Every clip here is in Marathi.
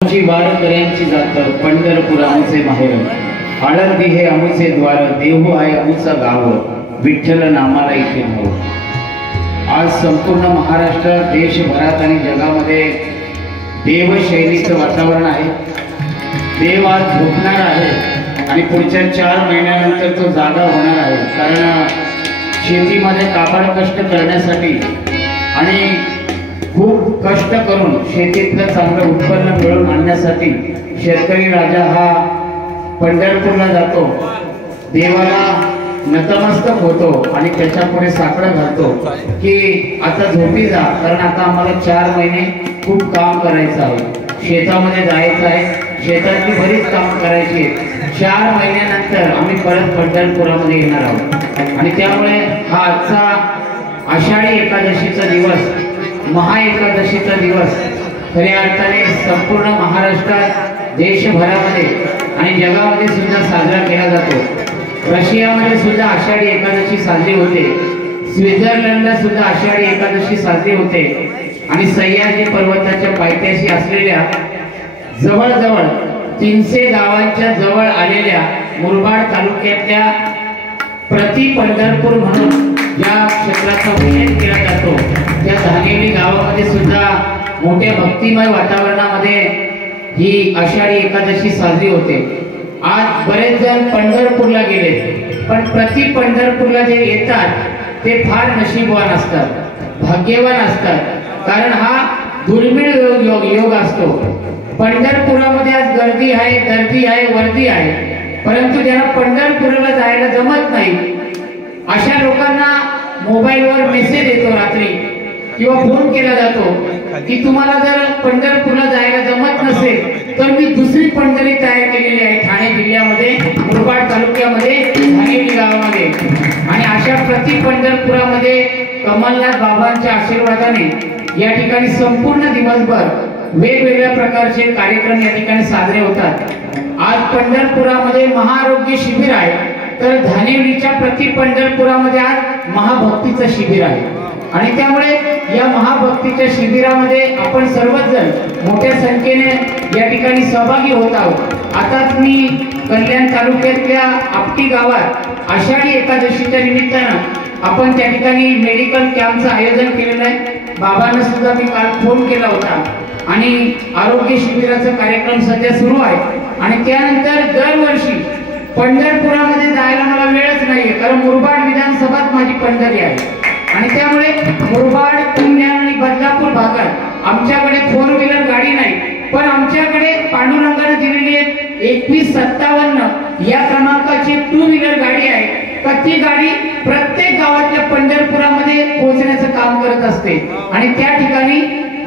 वारकऱ्यांची जात पंढरपूर आमुचे माहेर, आळंदी हे आमुचे द्वार, देहू आहे आमुचा गाव, विठ्ठल नामाला इथे भाव। आज संपूर्ण महाराष्ट्र, देशभरात आणि जगामध्ये देवशैलीचं वातावरण आहे। देव आज झोपणार आहे आणि पुढच्या 4 महिन्यानंतर तो जागा होणार आहे। कारण शेतीमध्ये काबाड कष्ट करण्यासाठी आणि खूप कष्ट करून शेतीतलं चांगलं उत्पन्न मिळवून आणण्यासाठी शेतकरी राजा हा पंढरपूरला जातो, देवाला नतमस्तक होतो आणि त्याच्या पुढे साकडं घालतो की आता झोपी जा, कारण आता आम्हाला 4 महिने खूप काम करायचं आहे, शेतामध्ये जायचं आहे, शेतातली बरीच काम करायची आहेत। 4 महिन्यानंतर आम्ही परत पंढरपुरामध्ये येणार आहोत। आणि त्यामुळे हा आजचा आषाढी एकादशीचा दिवस, महाएकादशीचा दिवस खऱ्या अर्थाने संपूर्ण महाराष्ट्रात, देशभरामध्ये आणि जगामध्ये सुद्धा साजरा केला जातो। रशियामध्ये सुद्धा आषाढी एकादशी साजरी होते, स्वित्झर्लंडला सुद्धा आषाढी एकादशी साजरी होते। आणि सह्याद्री पर्वताच्या पायथ्याशी असलेल्या जवळजवळ 300 गावांच्या जवळ आलेल्या मुरबाड तालुक्यातल्या प्रति पंढरपूर म्हणून ज्या क्षेत्राचा उल्लेख केला जातो, त्या धानेली गावामध्ये सुद्धा मोठ्या भक्तिमय वातावरणामध्ये ही आषाढी एकादशी साजरी होते। आज बरेच जण पंढरपूरला गेले, पण प्रति पंढरपूरला जे येतात ते फार नशीबवान असतात, भाग्यवान असतात, कारण हा दुर्मिळ योग असतो। पंढरपुरामध्ये आज गर्दी आहे, गर्दी आहे, वर्दी आहे, परंतु ज्यांना पंढरपूरला जायला जमत नाही अशा लोकांना मोबाईलवर मेसेज येतो रात्री किंवा फोन केला जातो की तुम्हाला जर पंढरपूरला जायला जमत नसेल तर मी दुसरी पंढरी तयार केलेली आहे ठाणे जिल्ह्यामध्ये, मुरबाड तालुक्यामध्ये, धानेली गावामध्ये। आणि अशा प्रति पंढरपुरामध्ये कमलनाथ बाबांच्या आशीर्वादाने या ठिकाणी संपूर्ण दिवसभर वेगवेगळ्या प्रकारचे कार्यक्रम या ठिकाणी साजरे होतात। आज पंढरपुरामध्ये महाआरोग्य शिबिर आहे, तर धानेलीच्या प्रति पंढरपुरामध्ये आज महाभक्तीचं शिबिर आहे। आणि त्यामुळे या महाभक्तीच्या शिबिरामध्ये आपण सर्वजण मोठ्या संख्येने या ठिकाणी सहभागी होत आहोत। आता मी कल्याण तालुक्यातल्या आपटी गावात आषाढी एकादशीच्या निमित्तानं आपण त्या ठिकाणी मेडिकल कॅम्पचं आयोजन केलेलं आहे। बाबांना सुद्धा मी काल फोन केला होता आणि आरोग्य शिबिराचा कार्यक्रम सध्या सुरू आहे। आणि त्यानंतर दरवर्षी पंढरपुरामध्ये जायला मला वेळच नाहीये, कारण मुरबाड विधानसभात माझी पंढरी आहे। आणि त्यामुळे मुरबाड, पुण्यात आणि बदलापूर भागात आमच्याकडे 4 व्हीलर गाडी नाही, पण आमच्याकडे पांडुरंगाने दिलेली 2157 या क्रमांकाची 2 व्हीलर गाडी आहे। तर ती गाडी प्रत्येक गावातल्या पंढरपुरामध्ये पोहोचण्याचं काम करत असते। आणि त्या ठिकाणी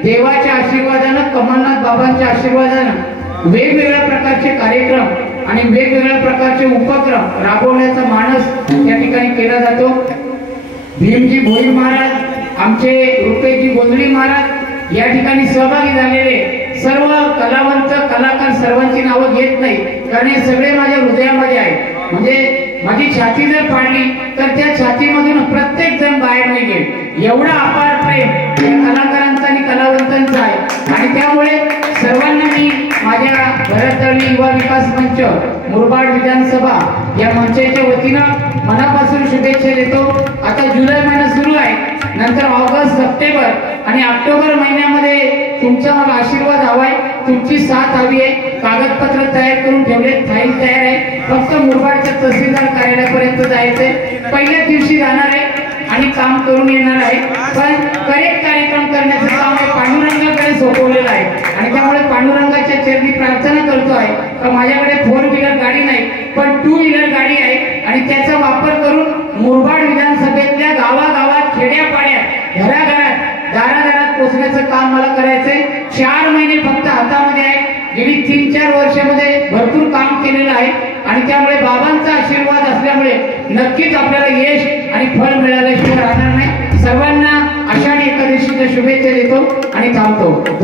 देवाच्या आशीर्वादानं, कमलनाथ बाबांच्या आशीर्वादानं वेगवेगळ्या प्रकारचे कार्यक्रम आणि वेगवेगळ्या प्रकारचे उपक्रम राबवण्याचा मानस त्या ठिकाणी केला जातो। भीमजी भोईर महाराज, आमचे रुपेशजी गोंधळी महाराज या ठिकाणी सहभागी झालेले सर्व कलावंत, कलाकार सर्वांची नावं घेत नाही, कारण हे सगळे माझ्या हृदयामध्ये आहे। म्हणजे माझी छाती जर फाडली तर त्या छातीमधून प्रत्येक जण बाहेर निघेल, एवढा अपार प्रेम या कलाकारांचा आणि कलावंतांचा आहे। आणि त्यामुळे सर्वांना मी माझ्या भरतळी युवा विकास मंच, मुरबाड विधानसभा या मंचाच्या वतीनं मनापासून शुभेच्छा देतो। आता जुलै महिना सुरू आहे, नंतर ऑगस्ट, सप्टेंबर आणि ऑक्टोबर महिन्यामध्ये तुमचा मला आशीर्वाद हवाय, तुमची साथ हवी आहे। कागदपत्र तयार करून ठेवले, फाईल तयार आहे, फक्त मुरबाडच्या तहसीलदार कार्यालयापर्यंत जायचंय। पहिल्या दिवशी जाणार आहे आणि काम करून येणार आहे, पण करेक्ट कार्यक्रम करण्याचं काम पांडुरंगाकडे सोपवलेलं आहे। आणि त्यामुळे पांडुरंगाच्या चरणी प्रार्थना करतो आहे की माझ्याकडे 4 व्हीलर गाडी नाही, पण 2 व्हीलर गाडी आहे आणि त्याचा वापर करून मुरबाड विधानसभेतल्या गावागावात, खेड्यापाड्यात, घराघरात, दारादारात पोहोचण्याचं काम मला करायचंय। 4 महिने फक्त हातामध्ये आहे, गेली 3-4 वर्षामध्ये भरपूर काम केलेलं आहे। आणि त्यामुळे बाबांचा आशीर्वाद असल्यामुळे नक्कीच आपल्याला यश आणि फळ मिळाल्याशिवाय राहणार नाही। सर्वांना आषाढी एकादशीच्या शुभेच्छा देतो आणि थांबतो।